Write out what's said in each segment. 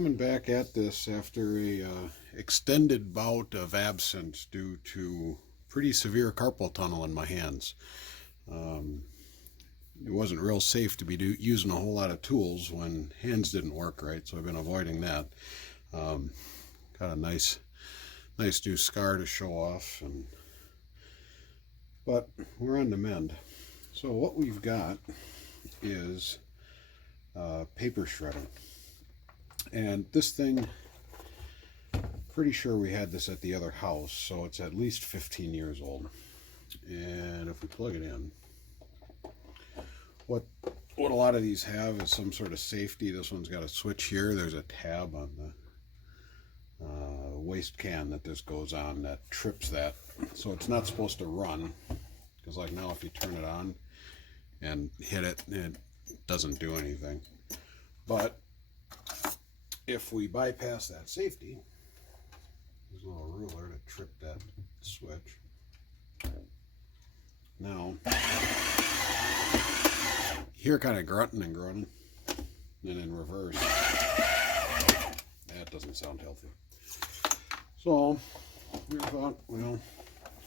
coming back at this after a extended bout of absence due to pretty severe carpal tunnel in my hands. It wasn't real safe to be using a whole lot of tools when hands didn't work right, so I've been avoiding that. Got a nice new scar to show off, but we're on the mend. So what we've got is paper shredder. And this thing, pretty sure we had this at the other house, so it's at least 15 years old. And if we plug it in, what a lot of these have is some sort of safety. This one's got a switch here. There's a tab on the waste can that this goes on that trips that. So it's not supposed to run, because like now if you turn it on and hit it, it doesn't do anything. But if we bypass that safety, there's a little ruler to trip that switch. Now, you hear kind of grunting and groaning, and in reverse. That doesn't sound healthy. So, we thought, well,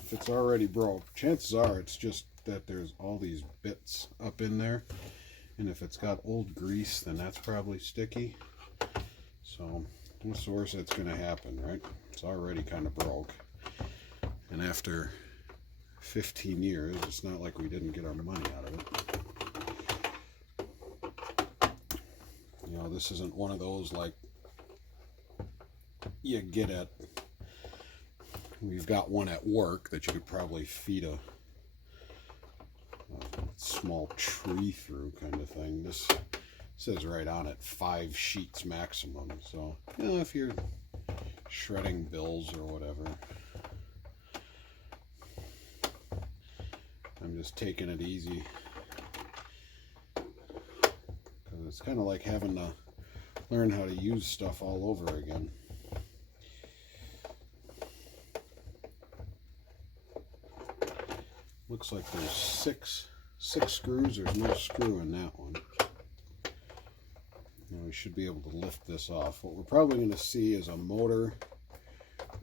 if it's already broke, chances are it's just that there's all these bits up in there, and if it's got old grease, then that's probably sticky. So, what's the worst that's going to happen, right? It's already kind of broke. And after 15 years, it's not like we didn't get our money out of it. You know, this isn't one of those like you get at. We've got one at work that you could probably feed a small tree through kind of thing. This says right on it 5 sheets maximum. So, you know, if you're shredding bills or whatever, I'm just taking it easy, because it's kind of like having to learn how to use stuff all over again. Looks like there's six screws. There's no screw in that one. Now we should be able to lift this off. What we're probably going to see is a motor,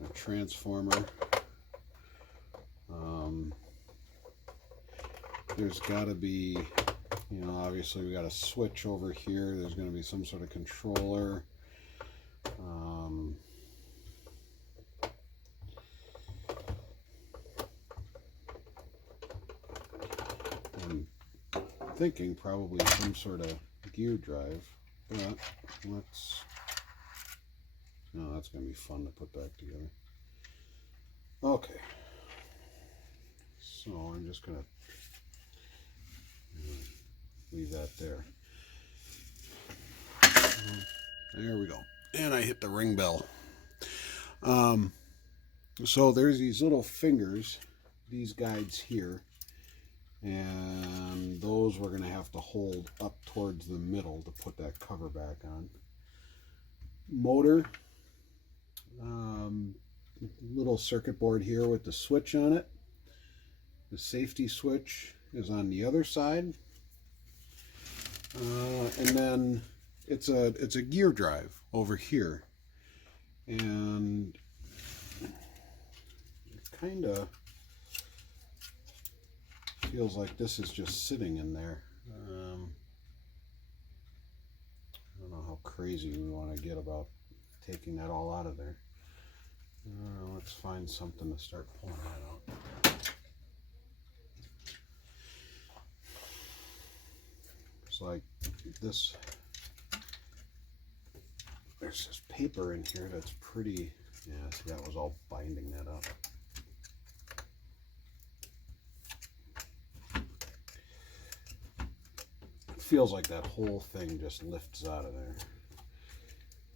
a transformer. There's got to be, you know, obviously we got a switch over here. There's going to be some sort of controller. I'm thinking probably some sort of gear drive, but that's going to be fun to put back together. Okay, so I'm just going to leave that there. There we go. And I hit the ring bell. So there's these little fingers, these guides here, and those we're going to have to hold up towards the middle to put that cover back on. Motor, little circuit board here with the switch on it. The safety switch is on the other side, and then it's a gear drive over here, and it kind of feels like this is just sitting in there. I don't know how crazy we want to get about taking that all out of there. Let's find something to start pulling that out. It's like this. There's this paper in here that's pretty. Yeah, see, that was all binding that up. It feels like that whole thing just lifts out of there.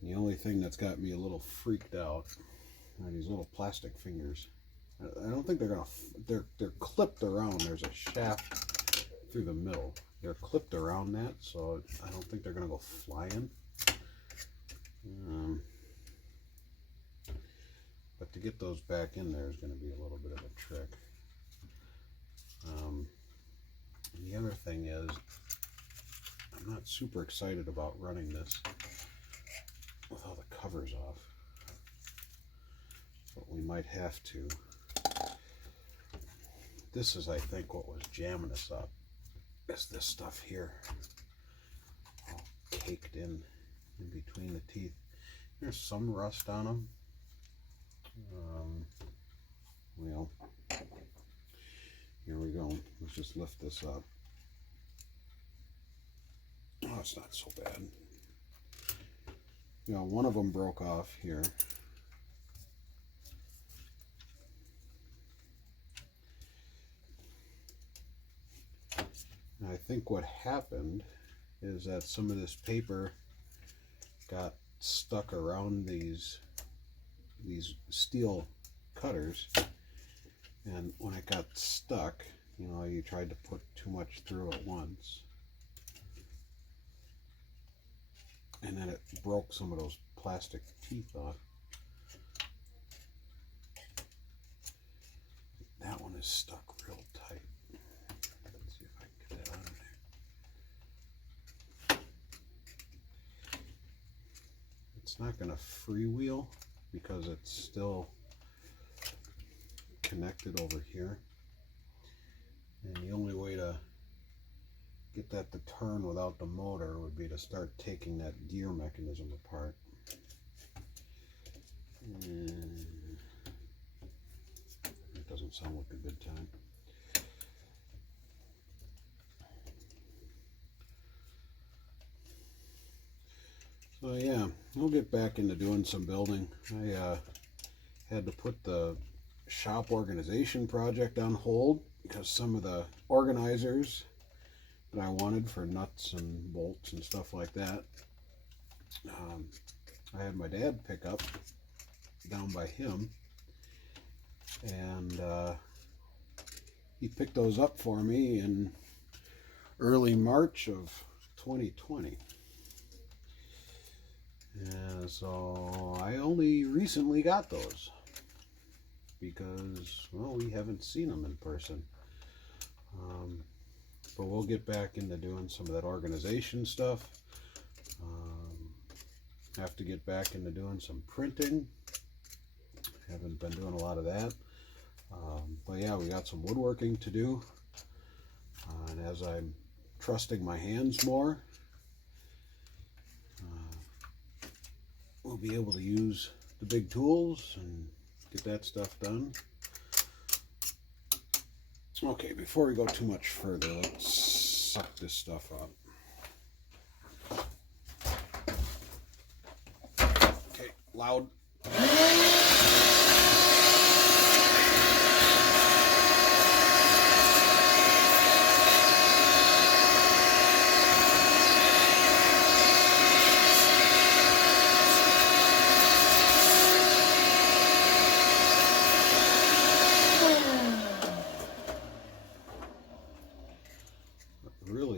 And the only thing that's got me a little freaked out are these little plastic fingers. I don't think they're clipped around. There's a shaft through the middle. They're clipped around that, so I don't think they're gonna go flying. But to get those back in there is going to be a little bit of a trick. The other thing is, I'm not super excited about running this without covers off, but we might have to. This is, I think, what was jamming us up, is this stuff here, all caked in between the teeth. There's some rust on them. Well, here we go. Let's just lift this up. Oh, it's not so bad. You know, one of them broke off here. And I think what happened is that some of this paper got stuck around these steel cutters, and when it got stuck, you know, you tried to put too much through at once, and then it broke some of those plastic teeth off. That one is stuck real tight. Let's see if I can get that out of there. It's not going to freewheel because it's still connected over here, and the only way to get that to turn without the motor would be to start taking that gear mechanism apart. And it doesn't sound like a good time. So yeah, we'll get back into doing some building. I had to put the shop organization project on hold because some of the organizers that I wanted for nuts and bolts and stuff like that, I had my dad pick up down by him, and he picked those up for me in early March of 2020. And so I only recently got those because, well, we haven't seen them in person. But we'll get back into doing some of that organization stuff. Have to get back into doing some printing. Haven't been doing a lot of that. But yeah, we got some woodworking to do. And as I'm trusting my hands more, we'll be able to use the big tools and get that stuff done. Okay, before we go too much further, let's suck this stuff up. Okay, loud.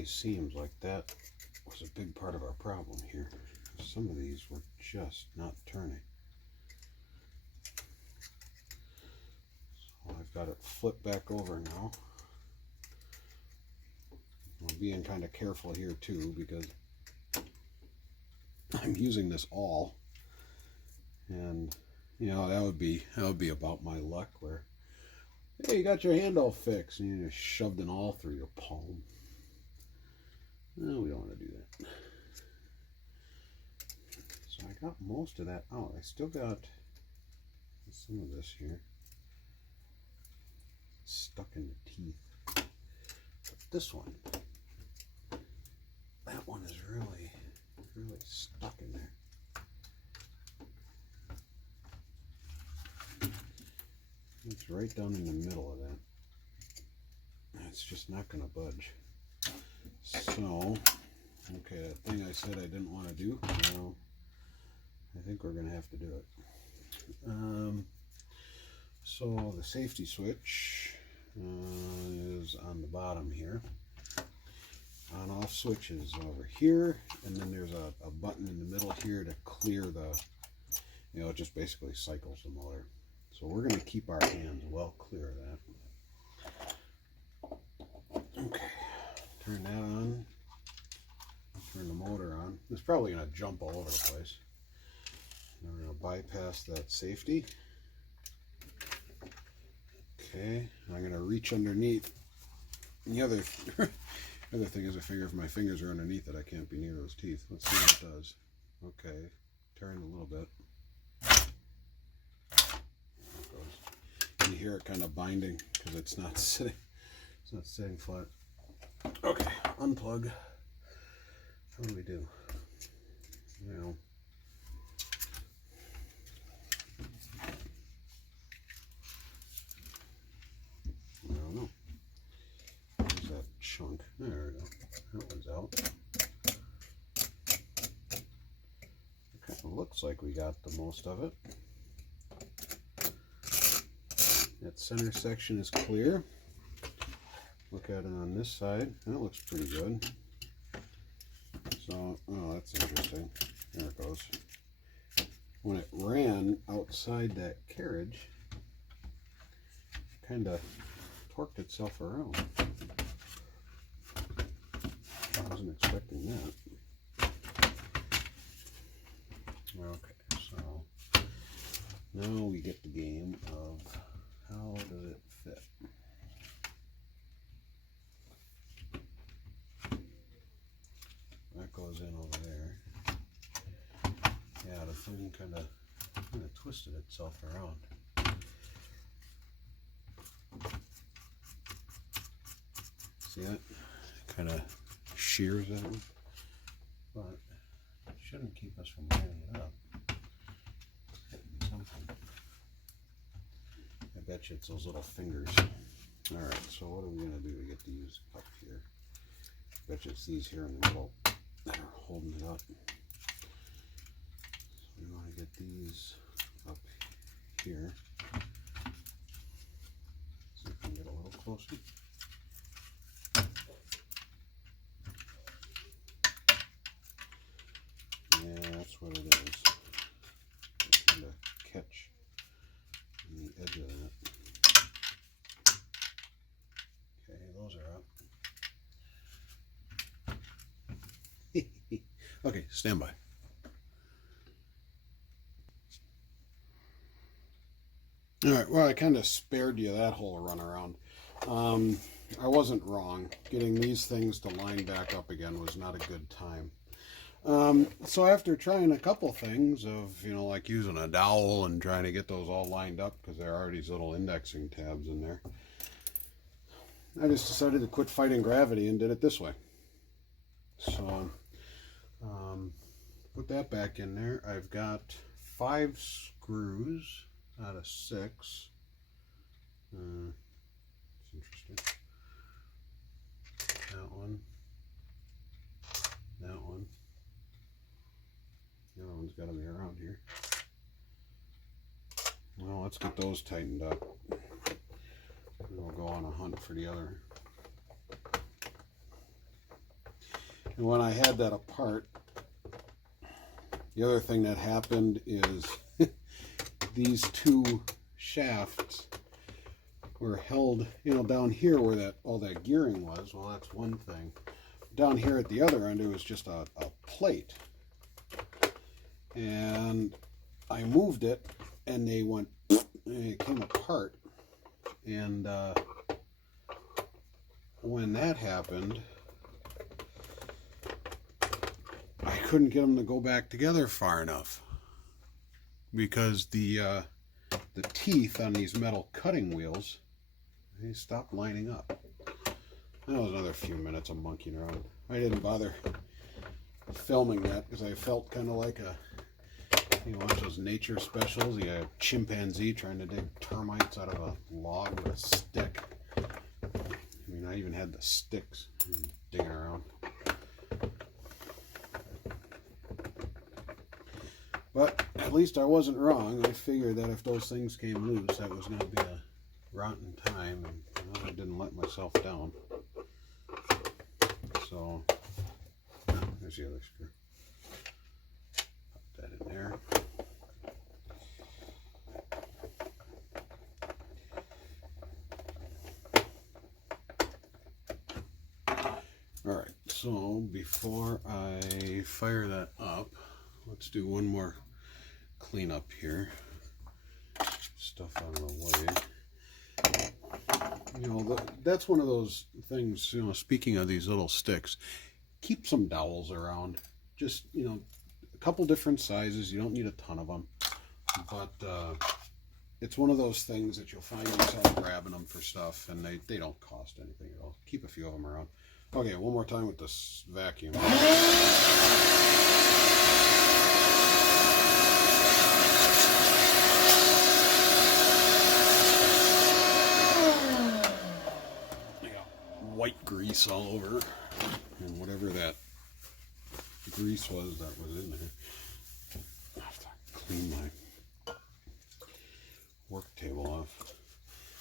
Seems like that was a big part of our problem here. Some of these were just not turning. So I've got it flipped back over now. I'm being kind of careful here too because I'm using this awl, and you know that would be about my luck where, hey, you got your hand all fixed and you just shoved an awl through your palm. No, we don't want to do that. So I got most of that out. I still got some of this here stuck in the teeth. But this one, that one is really stuck in there. It's right down in the middle of that. It's just not going to budge. So, okay, that thing I said I didn't want to do, well, I think we're going to have to do it. So the safety switch is on the bottom here. On-off switch is over here, and then there's a button in the middle here to clear the, you know, it just basically cycles the motor. So we're going to keep our hands well clear of that. Okay. Turn that on, turn the motor on. It's probably going to jump all over the place. bypass that safety. Okay, I'm going to reach underneath. And the other thing is, I figure if my fingers are underneath it, I can't be near those teeth. Let's see what it does. Okay, turn a little bit. There it goes. You hear it kind of binding because it's not sitting flat. Okay, unplug. What do we do? Well, I don't know. Where's that chunk? There we go. That one's out. Okay, looks like we got the most of it. That center section is clear. Look at it on this side. That looks pretty good. So, oh, that's interesting. There it goes. When it ran outside that carriage, it kind of torqued itself around. I wasn't expecting that. Okay, so now we get the game of how does it fit. That goes in over there. Yeah, the thing kind of twisted itself around. See that? Kind of shears at it, but it shouldn't keep us from lining it up. It'd be something. I bet you it's those little fingers. All right, so what are we gonna do to get these up here? I bet you it's these here in the middle that are holding it up. So we want to get these up here. So we can get a little closer. Yeah, that's what it is. Just kind of catch the edge of that. Okay, those are up. Okay, stand by. All right, well, I kind of spared you that whole runaround. I wasn't wrong. Getting these things to line back up again was not a good time. So after trying a couple things of, like using a dowel and trying to get those all lined up, because there are these little indexing tabs in there, I just decided to quit fighting gravity and did it this way. So, put that back in there. I've got 5 screws out of 6. It's interesting. That one. That one. The other one's got to be around here. Well, let's get those tightened up. And we'll go on a hunt for the other. And when I had that apart, the other thing that happened is these 2 shafts were held, down here where all that gearing was. Well, that's one thing. Down here at the other end, it was just a plate. And I moved it, and they went, and it came apart. And when that happened, I couldn't get them to go back together far enough because the teeth on these metal cutting wheels, they stopped lining up. That was another few minutes of monkeying around. I didn't bother filming that because I felt kind of like you watch those nature specials. You got a chimpanzee trying to dig termites out of a log with a stick. I mean, I even had the sticks digging around. But at least I wasn't wrong. I figured that if those things came loose, that was going to be a rotten time, and I didn't let myself down. So, there's the other screw. Pop that in there. Alright, so before I fire that up, let's do one more clean up here. Stuff out of the way. You know, that's one of those things, you know, speaking of these little sticks, keep some dowels around. Just, you know, a couple different sizes. You don't need a ton of them. But it's one of those things that you'll find yourself grabbing them for stuff, and they don't cost anything at all. Keep a few of them around. Okay, one more time with this vacuum. White grease all over, and whatever that grease was that was in there. I have to clean my work table off.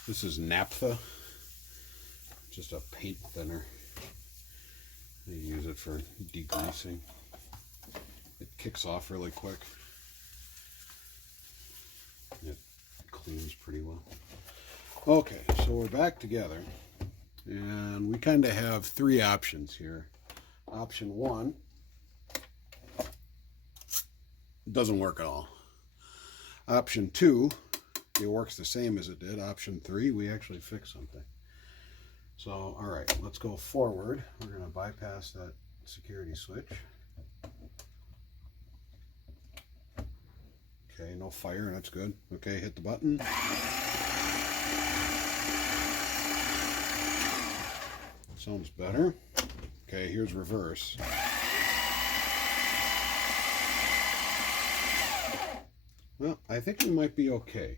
This is naphtha, just a paint thinner. They use it for degreasing. It kicks off really quick. It cleans pretty well. Okay, so we're back together. And we kind of have three options here. Option 1 doesn't work at all. Option 2, it works the same as it did. Option 3, we actually fixed something. So, all right, let's go forward. We're going to bypass that security switch. Okay, no fire, that's good. Okay, hit the button. Sounds better. Okay, here's reverse. Well, I think we might be okay.